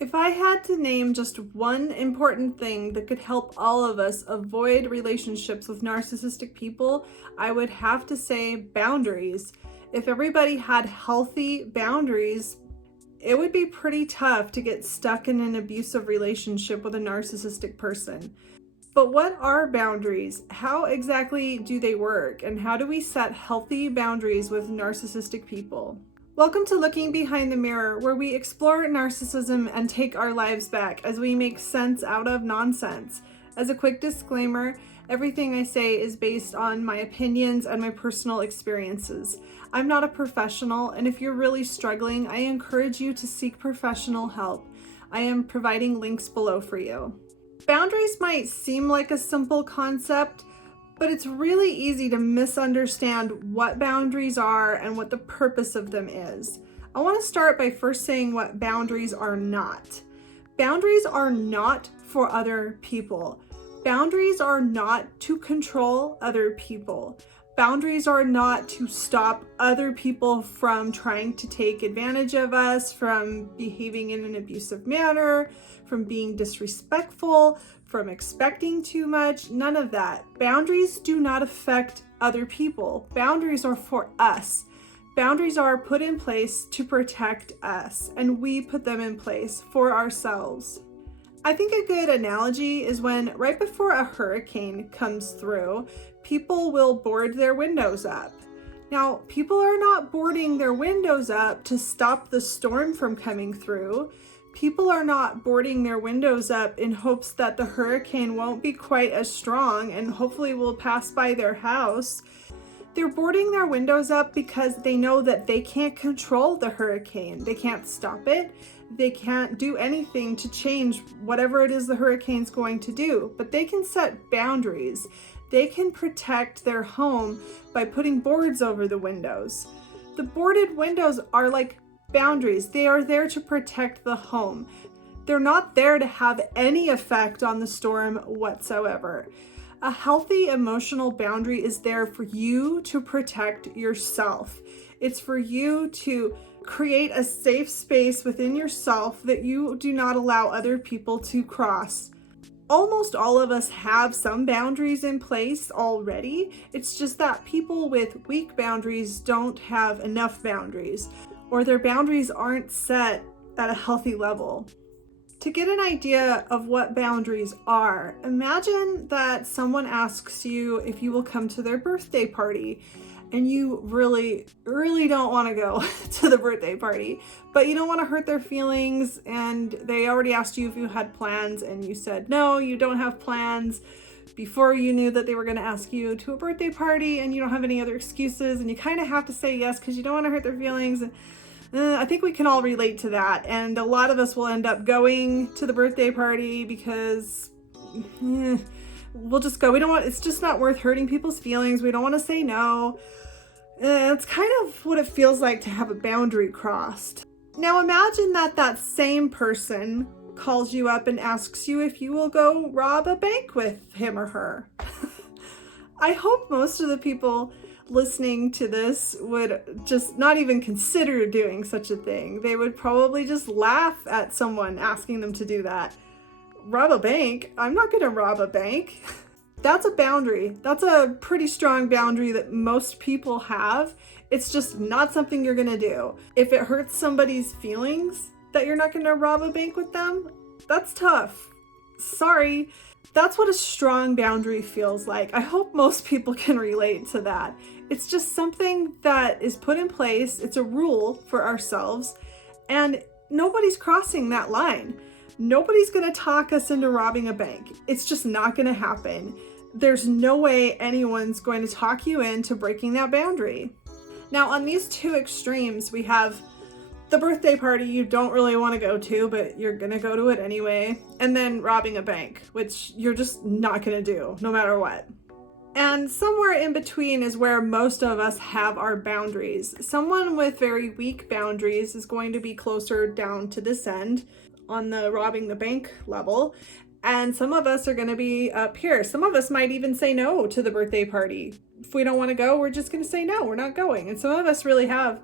If I had to name just one important thing that could help all of us avoid relationships with narcissistic people, I would have to say boundaries. If everybody had healthy boundaries, it would be pretty tough to get stuck in an abusive relationship with a narcissistic person. But what are boundaries? How exactly do they work? And how do we set healthy boundaries with narcissistic people? Welcome to Looking Behind the Mirror, where we explore narcissism and take our lives back as we make sense out of nonsense. As a quick disclaimer, everything I say is based on my opinions and my personal experiences. I'm not a professional, and if you're really struggling, I encourage you to seek professional help. I am providing links below for you. Boundaries might seem like a simple concept, but it's really easy to misunderstand what boundaries are and what the purpose of them is. I want to start by first saying what boundaries are not. Boundaries are not for other people. Boundaries are not to control other people. Boundaries are not to stop other people from trying to take advantage of us, from behaving in an abusive manner, from being disrespectful, from expecting too much, none of that. Boundaries do not affect other people. Boundaries are for us. Boundaries are put in place to protect us, and we put them in place for ourselves. I think a good analogy is when right before a hurricane comes through, people will board their windows up. Now, people are not boarding their windows up to stop the storm from coming through. People are not boarding their windows up in hopes that the hurricane won't be quite as strong and hopefully will pass by their house. They're boarding their windows up because they know that they can't control the hurricane. They can't stop it. They can't do anything to change whatever it is the hurricane's going to do, but they can set boundaries. They can protect their home by putting boards over the windows. The boarded windows are like boundaries. They are there to protect the home. They're not there to have any effect on the storm whatsoever. A healthy emotional boundary is there for you to protect yourself. It's for you to create a safe space within yourself that you do not allow other people to cross. Almost all of us have some boundaries in place already. It's just that people with weak boundaries don't have enough boundaries, or their boundaries aren't set at a healthy level. To get an idea of what boundaries are, imagine that someone asks you if you will come to their birthday party, and you really don't want to go to the birthday party, but you don't want to hurt their feelings, and they already asked you if you had plans, and you said no, you don't have plans before you knew that they were going to ask you to a birthday party, and you don't have any other excuses, and you kind of have to say yes because you don't want to hurt their feelings. I think we can all relate to that, and a lot of us will end up going to the birthday party because we'll just go. It's just not worth hurting people's feelings. We don't want to say no. It's kind of what it feels like to have a boundary crossed. Now imagine that same person calls you up and asks you if you will go rob a bank with him or her. I hope most of the people listening to this would just not even consider doing such a thing. They would probably just laugh at someone asking them to do that. Rob a bank? I'm not going to rob a bank. That's a boundary. That's a pretty strong boundary that most people have. It's just not something you're going to do. If it hurts somebody's feelings that you're not going to rob a bank with them, that's tough. Sorry. That's what a strong boundary feels like. I hope most people can relate to that. It's just something that is put in place. It's a rule for ourselves, and nobody's crossing that line. Nobody's going to talk us into robbing a bank. It's just not going to happen. There's no way anyone's going to talk you into breaking that boundary. Now, on these two extremes, we have the birthday party you don't really want to go to, but you're going to go to it anyway, and then robbing a bank, which you're just not going to do no matter what. And somewhere in between is where most of us have our boundaries. Someone with very weak boundaries is going to be closer down to this end on the robbing the bank level, and some of us are going to be up here. Some of us might even say no to the birthday party. If we don't want to go, we're just going to say no, we're not going. And some of us really have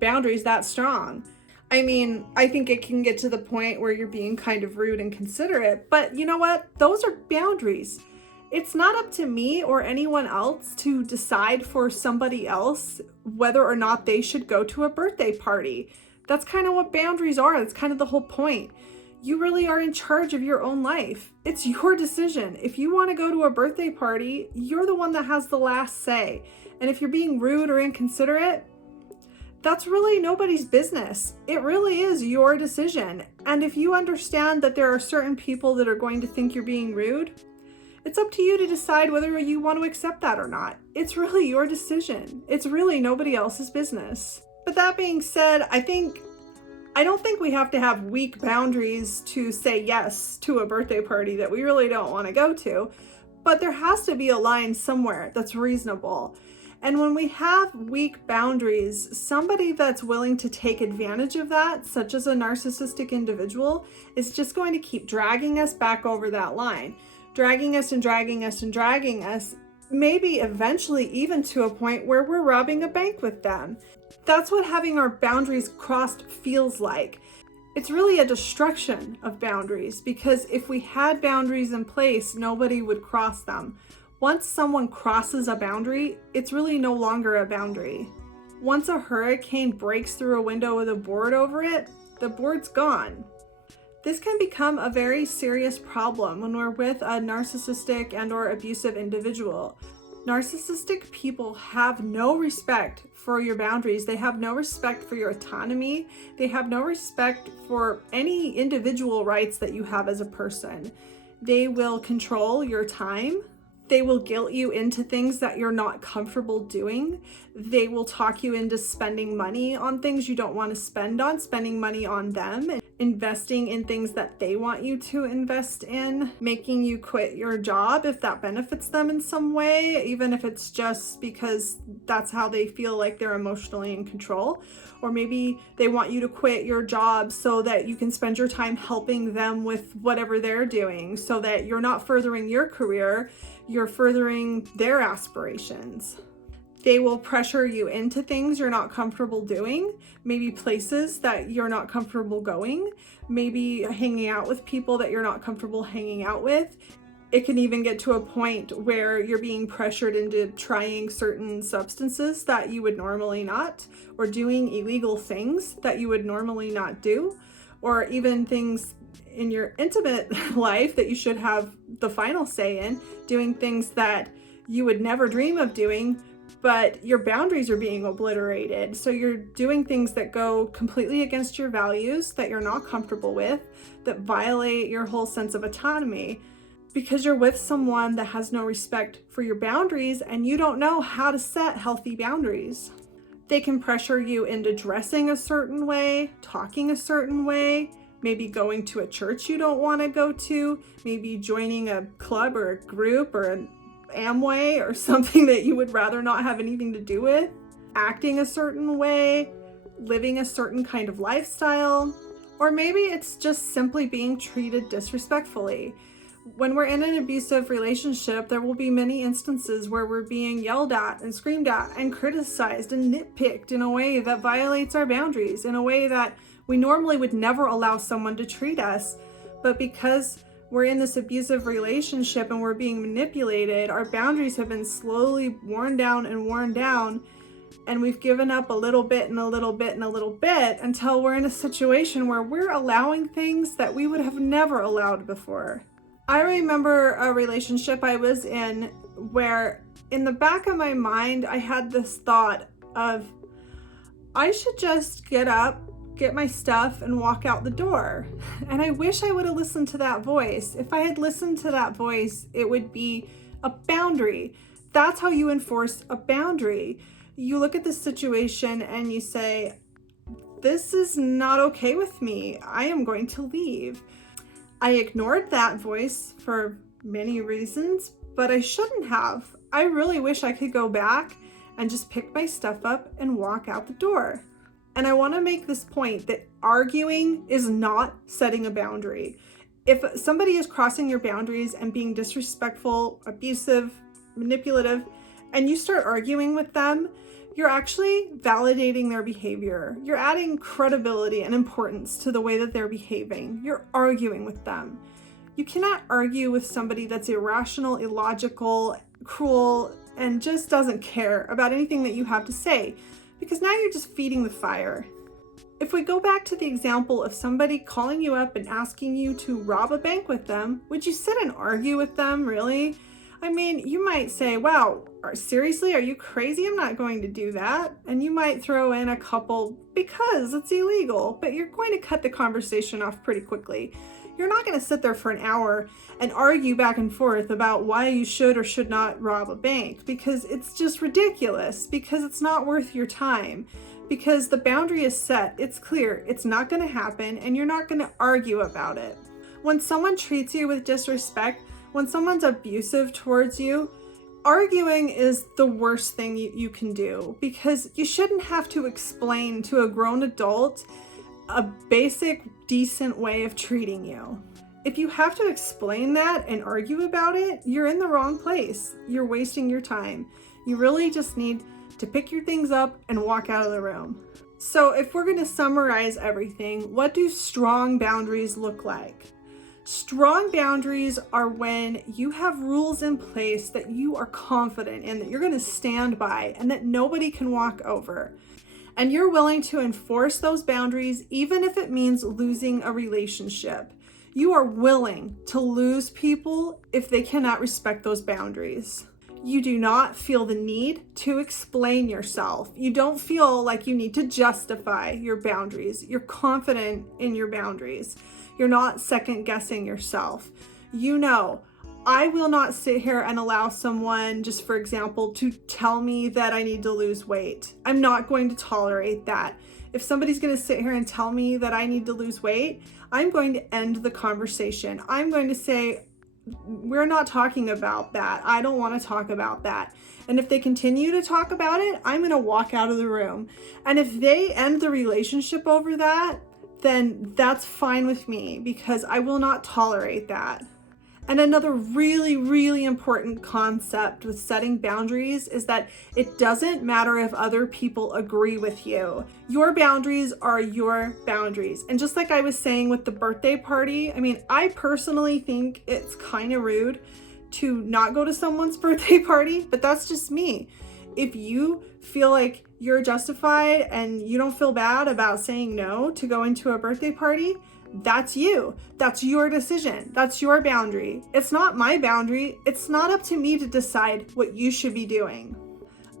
boundaries that strong. I mean, I think it can get to the point where you're being kind of rude and considerate, but you know what? Those are boundaries. It's not up to me or anyone else to decide for somebody else whether or not they should go to a birthday party. That's kind of what boundaries are. That's kind of the whole point. You really are in charge of your own life. It's your decision. If you want to go to a birthday party, you're the one that has the last say. And if you're being rude or inconsiderate, that's really nobody's business. It really is your decision. And if you understand that there are certain people that are going to think you're being rude, it's up to you to decide whether you want to accept that or not. It's really your decision. It's really nobody else's business. But that being said, I don't think we have to have weak boundaries to say yes to a birthday party that we really don't want to go to. But there has to be a line somewhere that's reasonable. And when we have weak boundaries, somebody that's willing to take advantage of that, such as a narcissistic individual, is just going to keep dragging us back over that line. Dragging us and dragging us and dragging us, maybe eventually even to a point where we're robbing a bank with them. That's what having our boundaries crossed feels like. It's really a destruction of boundaries, because if we had boundaries in place, nobody would cross them. Once someone crosses a boundary, it's really no longer a boundary. Once a hurricane breaks through a window with a board over it, the board's gone. This can become a very serious problem when we're with a narcissistic and or abusive individual. Narcissistic people have no respect for your boundaries. They have no respect for your autonomy. They have no respect for any individual rights that you have as a person. They will control your time. They will guilt you into things that you're not comfortable doing. They will talk you into spending money on things you don't want to spend on, spending money on them, and investing in things that they want you to invest in, making you quit your job if that benefits them in some way, even if it's just because that's how they feel like they're emotionally in control. Or maybe they want you to quit your job so that you can spend your time helping them with whatever they're doing, so that you're not furthering your career, you're furthering their aspirations. They will pressure you into things you're not comfortable doing, maybe places that you're not comfortable going, maybe hanging out with people that you're not comfortable hanging out with. It can even get to a point where you're being pressured into trying certain substances that you would normally not, or doing illegal things that you would normally not do, or even things in your intimate life that you should have the final say in, doing things that you would never dream of doing, but your boundaries are being obliterated. So you're doing things that go completely against your values, that you're not comfortable with, that violate your whole sense of autonomy, because you're with someone that has no respect for your boundaries and you don't know how to set healthy boundaries. They can pressure you into dressing a certain way, talking a certain way, maybe going to a church you don't want to go to, maybe joining a club or a group or an Amway or something that you would rather not have anything to do with, acting a certain way, living a certain kind of lifestyle, or maybe it's just simply being treated disrespectfully. When we're in an abusive relationship, there will be many instances where we're being yelled at and screamed at and criticized and nitpicked in a way that violates our boundaries, in a way that we normally would never allow someone to treat us. But because we're in this abusive relationship and we're being manipulated, our boundaries have been slowly worn down, and we've given up a little bit and a little bit and a little bit until we're in a situation where we're allowing things that we would have never allowed before. I remember a relationship I was in where in the back of my mind, I had this thought of, I should just get up, get my stuff, and walk out the door. And I wish I would have listened to that voice. If I had listened to that voice, it would be a boundary. That's how you enforce a boundary. You look at the situation and you say, this is not okay with me. I am going to leave. I ignored that voice for many reasons, but I shouldn't have. I really wish I could go back and just pick my stuff up and walk out the door. And I want to make this point that arguing is not setting a boundary. If somebody is crossing your boundaries and being disrespectful, abusive, manipulative, and you start arguing with them, you're actually validating their behavior. You're adding credibility and importance to the way that they're behaving. You're arguing with them. You cannot argue with somebody that's irrational, illogical, cruel, and just doesn't care about anything that you have to say, because now you're just feeding the fire. If we go back to the example of somebody calling you up and asking you to rob a bank with them, would you sit and argue with them, really? I mean, you might say, wow, seriously, are you crazy? I'm not going to do that. And you might throw in a couple because it's illegal, but you're going to cut the conversation off pretty quickly. You're not going to sit there for an hour and argue back and forth about why you should or should not rob a bank, because it's just ridiculous, because it's not worth your time, because the boundary is set, it's clear, it's not going to happen, and you're not going to argue about it. When someone treats you with disrespect, when someone's abusive towards you, arguing is the worst thing you can do, because you shouldn't have to explain to a grown adult a basic, decent way of treating you. If you have to explain that and argue about it, you're in the wrong place. You're wasting your time. You really just need to pick your things up and walk out of the room. So if we're going to summarize everything, what do strong boundaries look like? Strong boundaries are when you have rules in place that you are confident in, that you're going to stand by, and that nobody can walk over. And you're willing to enforce those boundaries even if it means losing a relationship. You are willing to lose people if they cannot respect those boundaries. You do not feel the need to explain yourself. You don't feel like you need to justify your boundaries. You're confident in your boundaries. You're not second guessing yourself. You know, I will not sit here and allow someone, just for example, to tell me that I need to lose weight. I'm not going to tolerate that. If somebody's going to sit here and tell me that I need to lose weight, I'm going to end the conversation. I'm going to say, we're not talking about that. I don't want to talk about that. And if they continue to talk about it, I'm going to walk out of the room. And if they end the relationship over that, then that's fine with me, because I will not tolerate that. And another really, really important concept with setting boundaries is that it doesn't matter if other people agree with you. Your boundaries are your boundaries. And just like I was saying with the birthday party, I mean, I personally think it's kind of rude to not go to someone's birthday party, but that's just me. If you feel like you're justified and you don't feel bad about saying no to go into a birthday party, that's you. That's your decision. That's your boundary. It's not my boundary. It's not up to me to decide what you should be doing.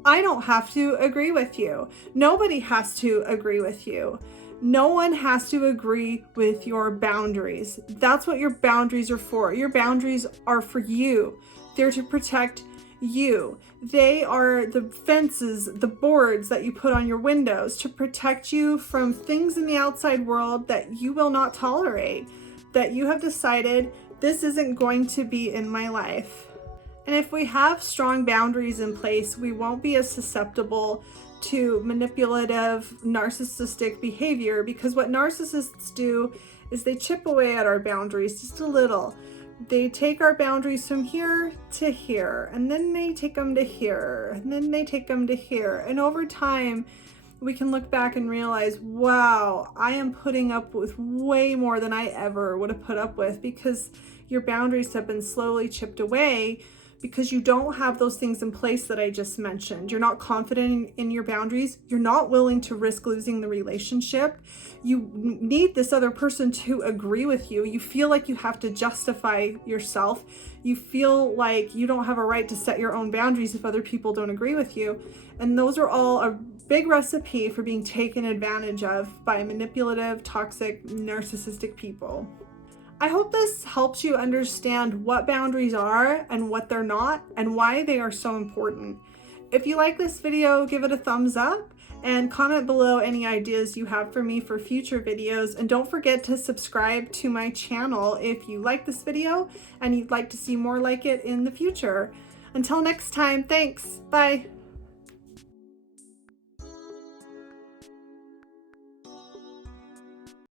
I don't have to agree with you. Nobody has to agree with you. No one has to agree with your boundaries. That's what your boundaries are for. Your boundaries are for you. They're to protect you. They are the fences, the boards that you put on your windows to protect you from things in the outside world that you will not tolerate, that you have decided this isn't going to be in my life. And if we have strong boundaries in place, we won't be as susceptible to manipulative, narcissistic behavior, because what narcissists do is they chip away at our boundaries just a little. They take our boundaries from here to here, and then they take them to here, and then they take them to here. And over time, we can look back and realize, wow, I am putting up with way more than I ever would have put up with, because your boundaries have been slowly chipped away because you don't have those things in place that I just mentioned. You're not confident in your boundaries. You're not willing to risk losing the relationship. You need this other person to agree with you. You feel like you have to justify yourself. You feel like you don't have a right to set your own boundaries if other people don't agree with you. And those are all a big recipe for being taken advantage of by manipulative, toxic, narcissistic people. I hope this helps you understand what boundaries are and what they're not, and why they are so important. If you like this video, give it a thumbs up and comment below any ideas you have for me for future videos. And don't forget to subscribe to my channel if you like this video and you'd like to see more like it in the future. Until next time, thanks. Bye.